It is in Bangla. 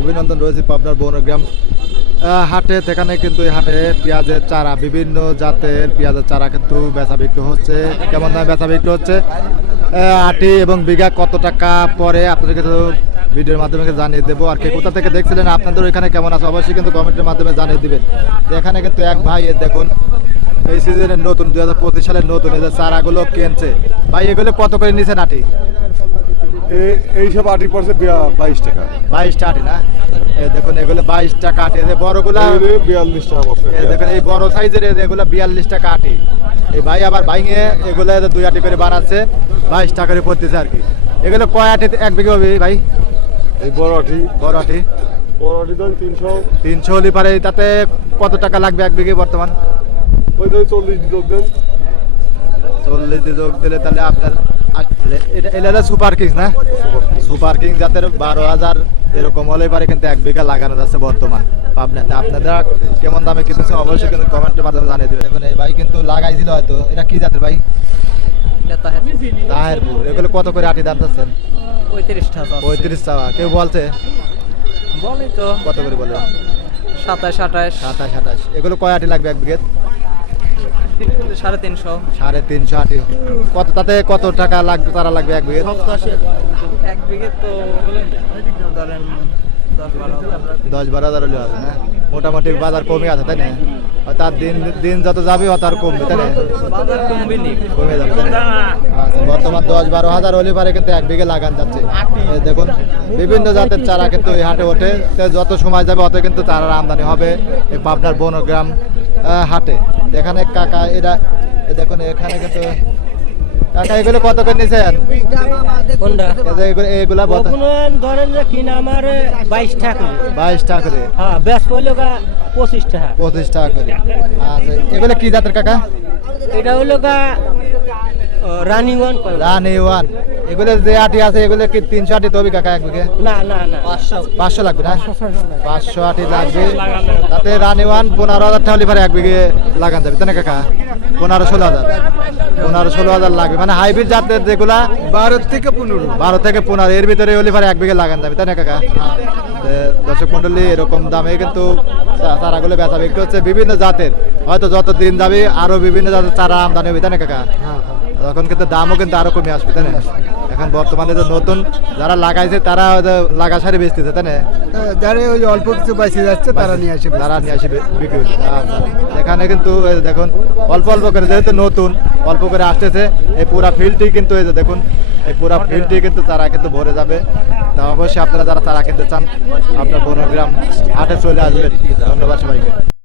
অভিনন্দন রয়েছে পাবনার বনগ্রাম হাটে। সেখানে কিন্তু এই হাটে পেঁয়াজের চারা, বিভিন্ন জাতের পেঁয়াজের চারা কিন্তু বেচা বিক্রি হচ্ছে। কেমন দামে বেচা বিক্রি হচ্ছে, আটি এবং বিঘা কত টাকা পরে আপনাদেরকে তো ভিডিওর মাধ্যমে জানিয়ে দেবো। আর কে কোথা থেকে দেখছিলেন, আপনাদের এখানে কেমন আছে অবশ্যই কিন্তু কমেন্টের মাধ্যমে জানিয়ে দিবেন। এখানে কিন্তু এক ভাই দেখুন এই সিজনের নতুন 2025 সালের নতুন এই যে চারাগুলো কিনছে। ভাই এগুলো কত করে নিছেন আটি? এইসব আটি পড়ছে 22 টাকা। 22 আটি না? দেখুন এগুলো 22 টাকা আটি। এই বড়গুলা 42 টাকা পড়ছে। দেখুন এই বড় সাইজের এগুলো 42 টাকা আটি। এই ভাই আবার ভাইঙে এগুলো 2 আটি করে বানাচ্ছে, 22 টাকা করে পড়তেছে আর কি। এগুলো কয় আটি এক বিঘে হবে ভাই? এই বড় আটি দেন 300 হলে পারে। তাতে কত টাকা লাগবে এক বিঘে বর্তমান? ওই তো 40 যোগ দেন। 40 যোগ দিলে তাহলে আপনার এটা সুপার কিংস না? সুপার কিং জাতের 12,000 এরকম হলে পারে কিন্তু এক বিঘা লাগানো যাচ্ছে বর্তমান পাবনাতে। আপনারা কেমন দামে কিনতেছে অবশ্যই কিন্তু কমেন্টের মাধ্যমে জানিয়ে দেবেন। এখন এই ভাই কিন্তু লাগাইছিল হয়তো। এটা কি জাতের ভাই? তাহেরপুর। এগুলো কত করে আটি দাম যাচ্ছেন? 35 টাকা। কেউ বলছে বলেই তো কত করে বলে? 27-28 এগুলো কয় আটি লাগবে এক বিঘে? 350 আটি। কত তাতে কত টাকা লাগবে তারা লাগবে এক বিঘে? এক বিঘে তো ধরেন 10-12 হাজার হলে হবে না? মোটামুটি বাজার কমে আছে তাই না? তার দিন যত যাবে তত আর কমবে তাই না? বাজার কমবে নি, কমে যাবে তাই না? আচ্ছা, বর্তমান 10-12 হাজার হলে পারে কিন্তু এক বিঘে লাগান যাচ্ছে। এই দেখুন বিভিন্ন জাতের চারা কিন্তু এই হাটে ওঠে। যত সময় যাবে অত কিন্তু চারার আমদানি হবে এই পাবনার বনগ্রাম হাটে। এখানে কাকা এরা দেখুন এখানে কিন্তু কাকা এগুলো কত করে নিছেন? এগুলা ধরেন যে কিনা আমার 22 টাকা। 22 টাকা করে। হ্যাঁ, বেশ পড়লো 25 টাকা। 25 টাকা করে। আচ্ছা, এগুলো কি জাতের কাকা? এটা হলো রানি ওয়ান। এগুলো যে আটি আছে এগুলো কি 300 আটি তবে কাকা এক বিঘে? না 500 লাগবে না? 500 আটি লাগবে। তাতে রানি ওয়ান 15,000 টাকা হলে পারে এক বিঘে লাগান যাবে তাই না কাকা? 15-16 হাজার লাগবে। মানে হাইব্রিড জাতের যেগুলা 12 থেকে 15 এর ভিতরে হলে পারে এক বিঘে লাগান যাবে তাই না কাকা? দর্শক মন্ডলী এরকম দামে কিন্তু চারাগুলো বেচা বিক্রি হচ্ছে বিভিন্ন জাতের। হয়তো যত দিন যাবে আরো বিভিন্ন জাতের চারা আমদানি হবে তাই না কাকা? তখন কিন্তু দামও কিন্তু আরো কমে আসবে তাই না? এখন বর্তমানে যে নতুন যারা লাগাইছে তারা লাগা সারি বেচতেছে তাই না? যারা ওই অল্প কিছু বাইসে যাচ্ছে তারা নিয়ে আসে বিক্রি হচ্ছে। এখানে কিন্তু দেখুন অল্প করে যেহেতু নতুন অল্প করে আসতেছে। এই পুরা ফিল্ডটি কিন্তু এই যে দেখুন এই পুরা ফিল্ডটি কিন্তু চারা কিন্তু ভরে যাবে। তা অবশ্যই আপনারা যারা চারা কিনতে চান আপনার বনগ্রাম হাটে চলে আসবেন। ধন্যবাদ সবাইকে।